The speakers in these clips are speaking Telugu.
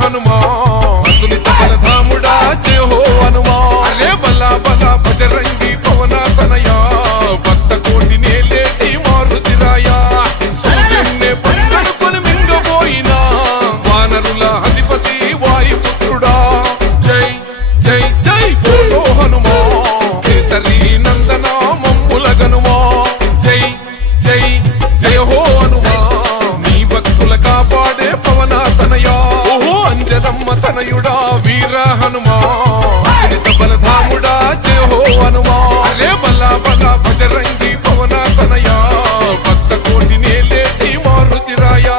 హనుమా అతులిత బలధాముడా జయ హో హనుమా అరే బల బల బజరంగి పవన తనయా భక్త కోటి నేలేటి మారుతిరాయా సూర్యున్నే పండనుకొని మింగబోయినా వానరుల అధిపతి వాయుపుత్రుడా జై జై జై బోలో హనుమా కేసరి నందన మమ్ముల గనుమా జై జై జయ హో హనుమా నీ భక్తుల కాపాడే పవన తనయా ఓహో అంజనమ్మ తనయుడా వీర హనుమా అతులిత బలధాముడా జయ హో హనుమా అరే బల బల బజరంగి పవన తనయా భక్త కోటి నేలేటి మారుతిరాయా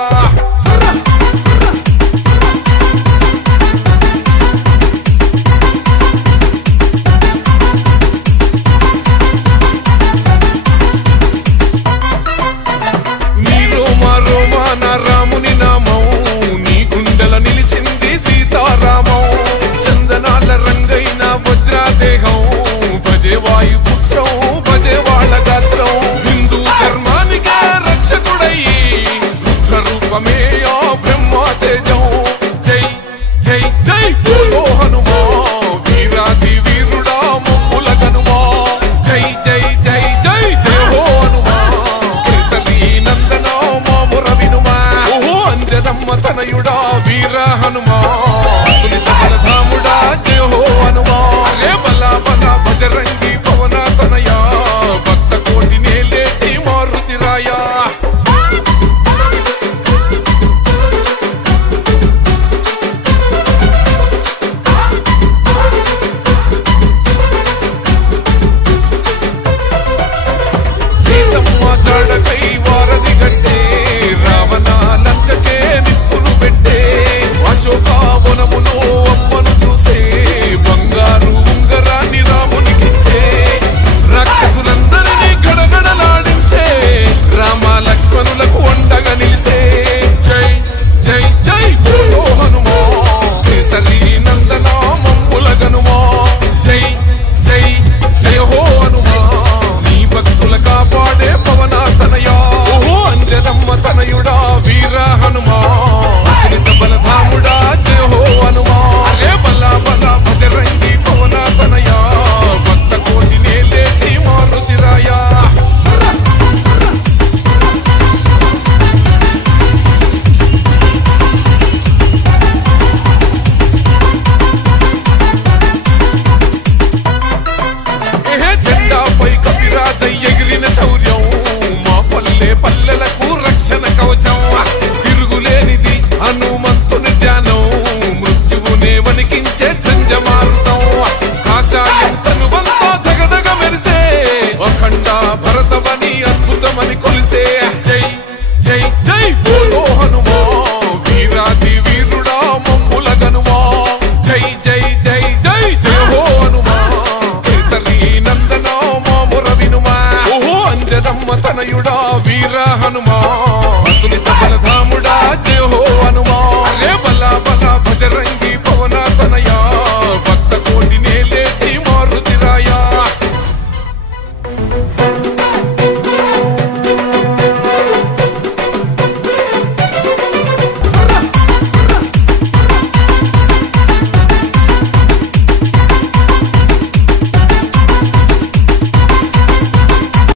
నీ రోమ రోమ నా రాముని నామం నీ గుండెల నిలిచింది సీతారామం చందనాల రంగైన వజ్రాదేహం భజే వాయుపుత్రం భజే వాళ్ళ గాత్రం హిందూ ధర్మానికే రక్షకుడయ్యి రుద్ర రూపమే ఆ బ్రహ్మ తేజం జై జై జై బోలో హనుమా వీరాది వీరుడా మమ్ముల గనుమా జై జై జై జై జయ హో హనుమా కేసరి నందన మాముర వినుమా ఓహో అంజనమ్మ తనయుడా వీర హనుమా